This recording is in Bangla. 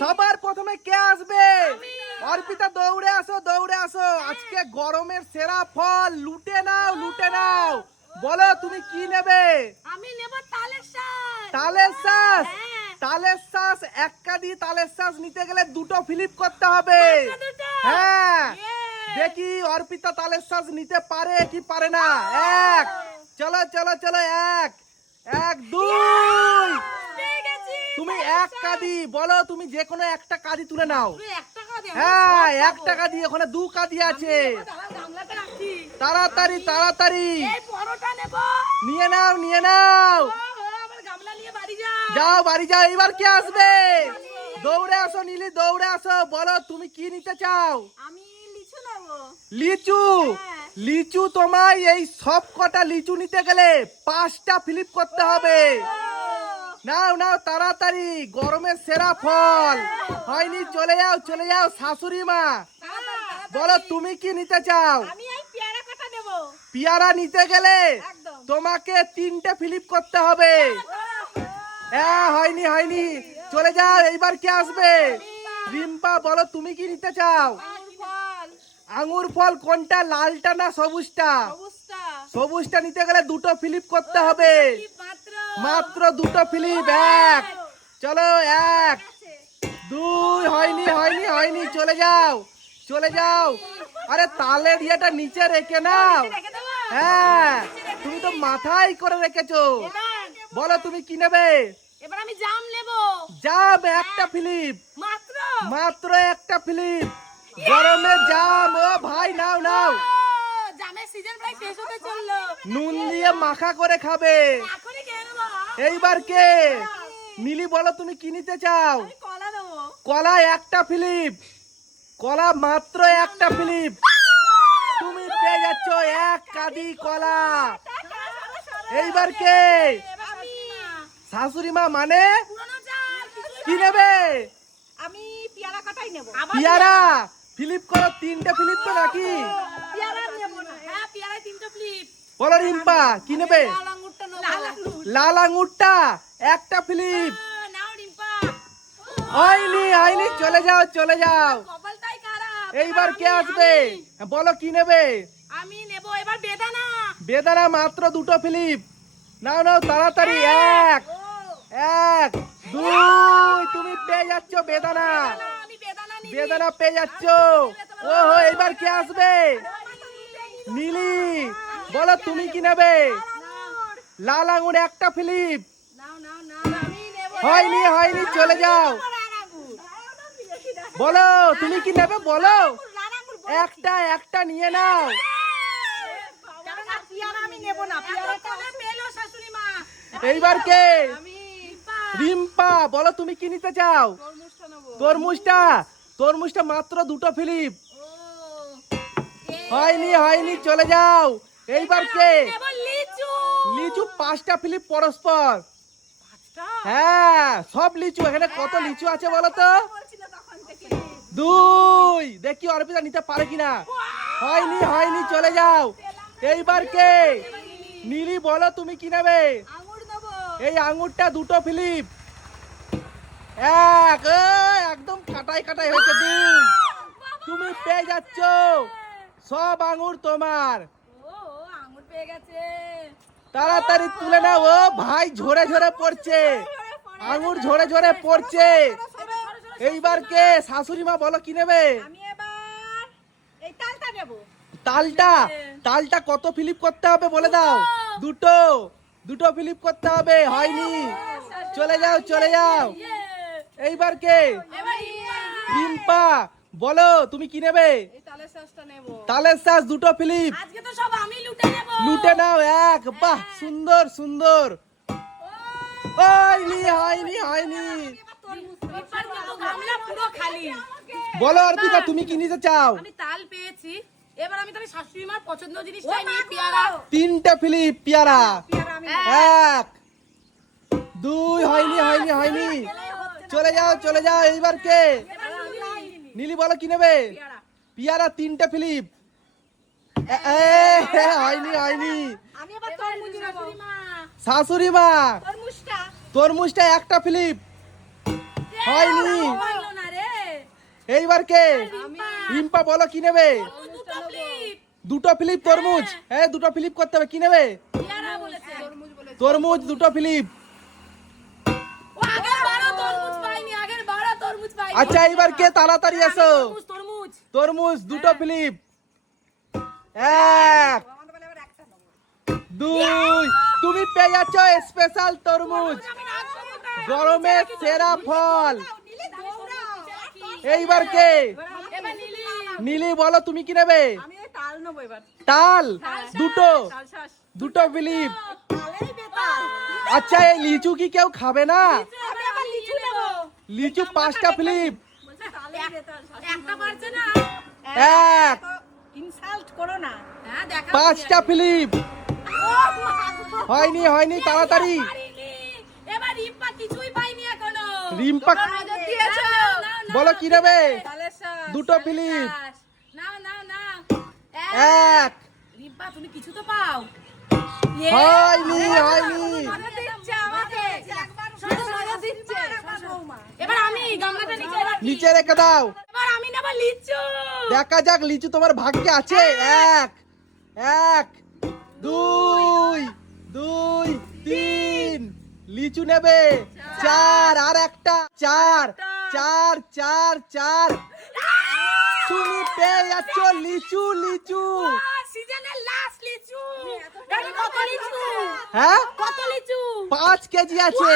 সবার প্রথমে কে আসবে? অর্পিতা দৌড়ে আসো দৌড়ে আসো। আজকে গরমের সেরা ফল লুটে নাও লুটে নাও। বলো তুমি কি নেবে? আমি নেব তালের শাক। তালের শ্বাস হ্যাঁ। তালের শ্বাস এক কাদি তালের শ্বাস নিতে গেলে দুটো ফিলিপ করতে হবে। হ্যাঁ। দেখি অর্পিতা তালের শ্বাস নিতে পারে কি পারে না? এক। চলো চলো চলো এক। এক দুই। তুমি এক কাদি বলো তুমি যে কোনো একটা কাদি তুলে নাও। হ্যাঁ এক টাকা দিয়ে ওখানে দু কাদি আছে। তাড়াতাড়ি তাড়াতাড়ি। নিয়ে নাও নিয়ে নাও। যাও। বাড়ি যাও এবার কে আসবে? দৌড়ে আসো নীলি দৌড়ে আসো। বলো তুমি কি নিতে চাও? আমি লিচু নেব। লিচু? হ্যাঁ। লিচু তোমায় এই সব কটা লিচু নিতে গেলে পাঁচটা ফিলিপ করতে হবে। নাও নাও তাড়াতাড়ি গরমের সেরা ফল। হয়নি চলে যাও চলে যাও শাশুড়ি মা। বলো তুমি কি নিতে চাও? পেয়ারা নিতে গেলে তোমাকে তিনটে ফিলিপ করতে হবে। হ্যাঁ হয়নি হয়নি। চলে যাও এইবার কে আসবে? রিম্পা বলো তুমি কি নিতে চাও? আঙুর ফল কোনটা লালটা না সবুজটা? সবুজটা। নিতে গেলে দুটো ফিলিপ করতে হবে। মাত্র দুটো ফিলিপ এক। চলো এক। দুই হয়নি হয়নি হয়নি চলে যাও চলে যাও। আরে তালের ইয়েটা নিচে রেখে নাও। হ্যাঁ তুমি তো মাথায় করে রেখেছো। বলো তুমি কি নেবে? এবার আমি জাম নেব। জাম একটা ফিলিপ। মাত্র। মাত্র একটা ফিলিপ। গরমে জাম ও ভাই নাও নাও। জামের সিজন প্রায় শেষ হতে চলল। নুন দিয়ে মাখা করে খাবে। এইবার কে? নীলি বলো তুমি কি নিতে চাও? কলা একটা ফিলিপ। কলা মাত্র একটা ফিলিপ। তুমি পেয়ে যাচ্ছ এক কাদি কলা। এইবার কে? আমি শাশুড়ি মা মানে? কি নেবে? আমি পেয়ারা কাটাই নেব। পিয়ারা? ফিলিপ করো তিনটে ফিলিপ তো নাকি? পেয়ারা নেব না। হ্যাঁ পেয়ারায় তিনটা ফ্লিপ। বলো রিম্পা কি নেবে? লাল আঙুরটা একটা ফিলিপ। হয়নি হয়নি চলে যাও চলে যাও। এইবার কে আসবে? বলো কি নেবে? আমি নেব এবার বেদানা। বেদানা মাত্র দুটো ফিলিপ। নাও নাও তাড়াতাড়ি এক। এক। দুই তুমি পেয়ে যাচ্ছ বেদানা। বেদানা পেয়ে যাচ্ছ। ওহো এইবার কে আসবে? নীলি বলো তুমি কি নেবে? লাল আঙুর একটা ফিলিপ। নাও নাও নাও আমি নেব হয়নি হয়নি চলে যাও। বলো তুমি কি নেবে? বলো। একটা একটা নিয়ে নাও। কেননা পেয়ারা আমি নেব না পেয়ারাটা পেল শাশুড়ি মা। এইবার কে? রিম্পা। বলো তুমি কি নিতে চাও? তরমুজটা তরমুজটা মাত্র দুটো ফিলিপ। হয়নি হয়নি চলে যাও। এইবার কে? লিচু পাঁচটা ফিলিপ পরস্পর। হ্যাঁ সব লিচু এখানে কত লিচু আছে বলো তো? দুই দেখি অর্পিতা নিতে পারে কিনা। হয়নি হয়নি চলে যাও। এইবার কে? নীলি বলো তুমি কি নেবে? এই আঙুরটা দুটো ফিলিপ। এক একদম কাটাই কাটাই হয়েছে দুই। তুমি পেয়ে যাচ্ছ। সব আঙুর তোমার। ও, আঙুর পেয়ে গেছে। তাড়াতাড়ি তুলে নাও ও ভাই ঝরে ঝরে পড়ছে। আঙুর ঝরে ঝরে পড়ছে। এইবার কে? শাশুড়ি মা বলো কি নেবে? তালটা তালটা? তালটা কত ফিলিপ করতে হবে বলে দাও। দুটো। দুটো ফিলিপ করতে হবে হয়নি। চলে যাও চলে যাও। এইবার কে? রিম্পা বলো তুমি কি নেবে? তালের শ্বাসটা শ্বাস দুটো ফিলিপ আজকে তো সব আমি লুটে নেব। লুটে নাও এক। বাহ সুন্দর সুন্দর। হয়নি হয়নি হয়নি। এবার কিন্তু গামলা পুরো খালি। বলো অর্পিতা তুমি কি নিতে চাও? আমি তাল পেয়েছি। এবার আমি তাহলে শাশুড়ি মার পছন্দ জিনিসটাই নিই পেয়ারা। তিনটে ফিলিপ পেয়ারা। পেয়ারা এক। দুই হয়নি হয়নি হয়নি। চলে যাও চলে যাও। এইবার কে? নীলি বলো কি নেবে? পেয়ারা। পিয়ারা তিনটে ফিলিপ। এ- এ, এ, হয়নি হয়নি। আমি এবার তরমুজ নেব মা। শাশুড়ি মা। তরমুজটা? একটা ফিলিপ। হয়নি। এইবার কে? রিম্পা। বলো কি নেবে? দুটো ফিলিপ। তরমুজ। হ্যাঁ। দুটো ফিলিপ করতে হবে কি নেবে? তরমুজ দুটো ফিলিপ। আচ্ছা এইবার কে? তাড়াতাড়ি এসো। তরমুজ দুটো ফিলিপ। এক দুই তুমি পেয়ে যাচ্ছ স্পেশাল তরমুজ। গরমের সেরা ফল। এইবার কে? এবার নীলি নীলি বলো তুমি কি নেবে? তাল। নেব এবার তাল দুটো। দুটো ফিলিপ। আচ্ছা এই লিচু কি কেউ খাবে না? লিচু লিচু পাঁচটা ফিলিপ। একটা পারছে না এক ইনসাল্ট করো না হ্যাঁ পাঁচটা ফিলিপ হয়নি হয়নি তাড়াতাড়ি এবার রিম্পা কিছুই পাইনি এখনও রিম্পা তোমরা নজর দিয়েছ বলো কি নেবে দুটো ফিলিপ। নাও নাও নাও এক রিম্পা তুমি কিছু তো পাও হয়নি হয়নি এবার আমি গামলাটা নিচে নিচে রেখে দাও। এবার আমি নেব লিচু। দেখা যাক লিচু তোমার ভাগ্যে আছে। এক এক দুই দুই তিন। লিচু নেবে। চার আর একটা। চার চার চার চার। তুমি পেয়ে যাচ্ছ লিচু লিচু। সিজনের লাস্ট লিচু। লিচু। হ্যাঁ? কত লিচু? পাঁচ কেজি আছে।